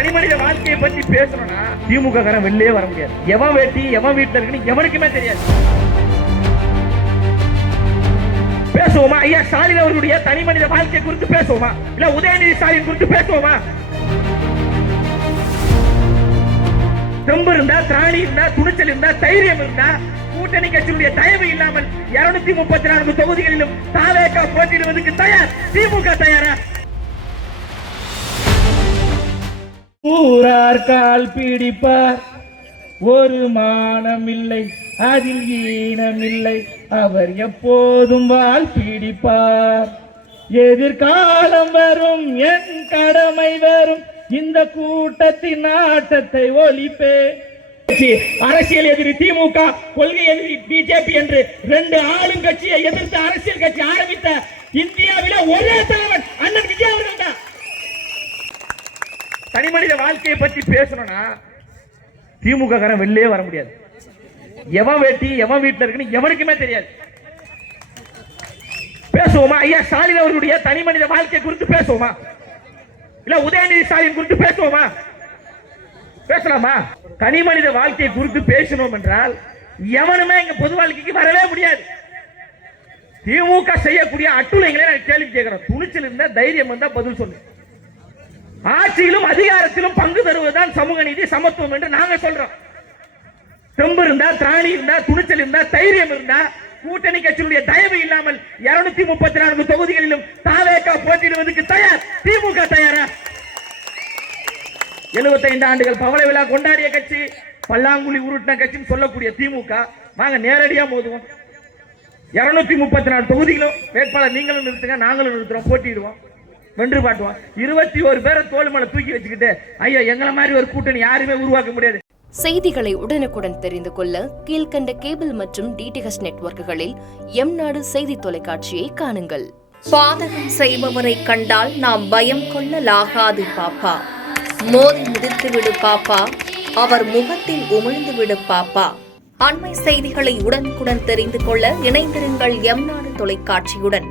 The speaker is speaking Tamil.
தனிமனித வாழ்க்கையை பத்தி பேசணும்னா திமுக காரன் வெளியே வர முடியாது. எவன் வேட்டி எவன் வீட்டுல இருக்குன்னு எவனுக்குமே தெரியாது. பேசுவோமா? ஐயா ஸ்டாலின் அவர்களுடைய தனிமனித வாழ்க்கை குறித்து பேசுவோமா? இல்ல உதயநிதி ஸ்டாலின் குறித்து பேசுவோமா? தெம்பு இருந்தா, திராணி இருந்தா, துணிச்சல் இருந்தா, தைரியம் இருந்தா, கூட்டணி கட்சியினுடைய தயவு இல்லாமல் 234 தொகுதிகளிலும் தாவேகா போட்டியிடுவதற்கு தயார். திமுக தயாரா? ஊரார் கால் பிடிப்பார், ஒரு மானம் இல்லை, அதில் ஈனமில்லை, அவர் எப்போதும் வால் பிடிப்பார். எதிர்காலம் வரும், என் கடமை வரும், இந்த கூட்டத்தின் ஆட்டத்தை ஒழிப்பே. அரசியல் எதிரி திமுக, கொள்கை எதிரி பிஜேபி என்று 2 ஆளுங்கட்சியை எதிர்த்து அரசியல் கட்சி ஆரம்பித்த இந்தியாவில ஒரே தலைவன் அண்ணன் விஜய் அவர்கள் தான். தனிமனித வாழ்க்கையை பற்றி பேசணும்னா திமுக காரன் வெளியே வர முடியாது. எவன் வேட்டி எவன் வீட்டுல இருக்குன்னு எவனுக்குமே தெரியாது. பேசுவோமா? ஐயா ஸ்டாலின் அவர்களுடைய தனிமனித வாழ்க்கை குறித்து பேசுவோமா? இல்ல உதயநிதி ஸ்டாலின் குறித்து பேசுவோமா? பேசலாமா? தனிமனித வாழ்க்கையை குறித்து பேசணும் என்றால் எவனுமே இங்க பொது வாழ்க்கைக்கு வரவே முடியாது. திமுக செய்யக்கூடிய அட்டுளைகளை நான் கேள்வி கேட்கிறேன். துணிச்சல் இருந்தா, தைரியம் இருந்தா பதில் சொல்லு. ஆட்சியிலும் அதிகாரத்திலும் பங்கு தருவதுதான் சமூக நீதி, சமத்துவம் என்று நாங்க சொல்றோம். தெம்பு இருந்தா, திராணி இருந்தா, துணிச்சல் இருந்தா, தைரியம் இருந்தா, கூட்டணி கட்சியினுடைய தயவு இல்லாமல் 234 தொகுதிகளிலும் தாவேகா போட்டியிடுவதற்கு தயார். திமுக தயாரா? 75 ஆண்டுகள் பவள விழா கொண்டாடிய கட்சி, பல்லாங்குழி உருட்டின கட்சின்னு சொல்லக்கூடிய திமுக வாங்க நேரடியா மோதுவோம். 234 தொகுதிகளும் வேட்பாளர் நீங்களும் நிறுத்துங்க, நாங்களும் நிறுத்துறோம், போட்டிடுவோம், வென்று பாட்டுவோம். 21 பேரை தோல் மேல தூக்கி வச்சுக்கிட்டு ஐயா எங்களை மாதிரி ஒரு கூட்டணி யாருமே உருவாக்க முடியாது. செய்திகளை உடனுக்குடன் தெரிந்து கொள்ள கீழ்கண்ட கேபிள் மற்றும் டிடிஎச் நெட்வொர்க்குகளில் எம்நாடு செய்தி தொலைக்காட்சியை காணுங்கள். பாதகம் செய்பவரை கண்டால் நாம் பயம் கொள்ளலாகாது பாப்பா. மோதி மிதித்து விடு பாப்பா, அவர் முகத்தில் உமிழ்ந்து விடு பாப்பா. அண்மை செய்திகளை உடனுக்குடன் தெரிந்து கொள்ள இணைந்திருங்கள் எம்நாடு தொலைக்காட்சியுடன்.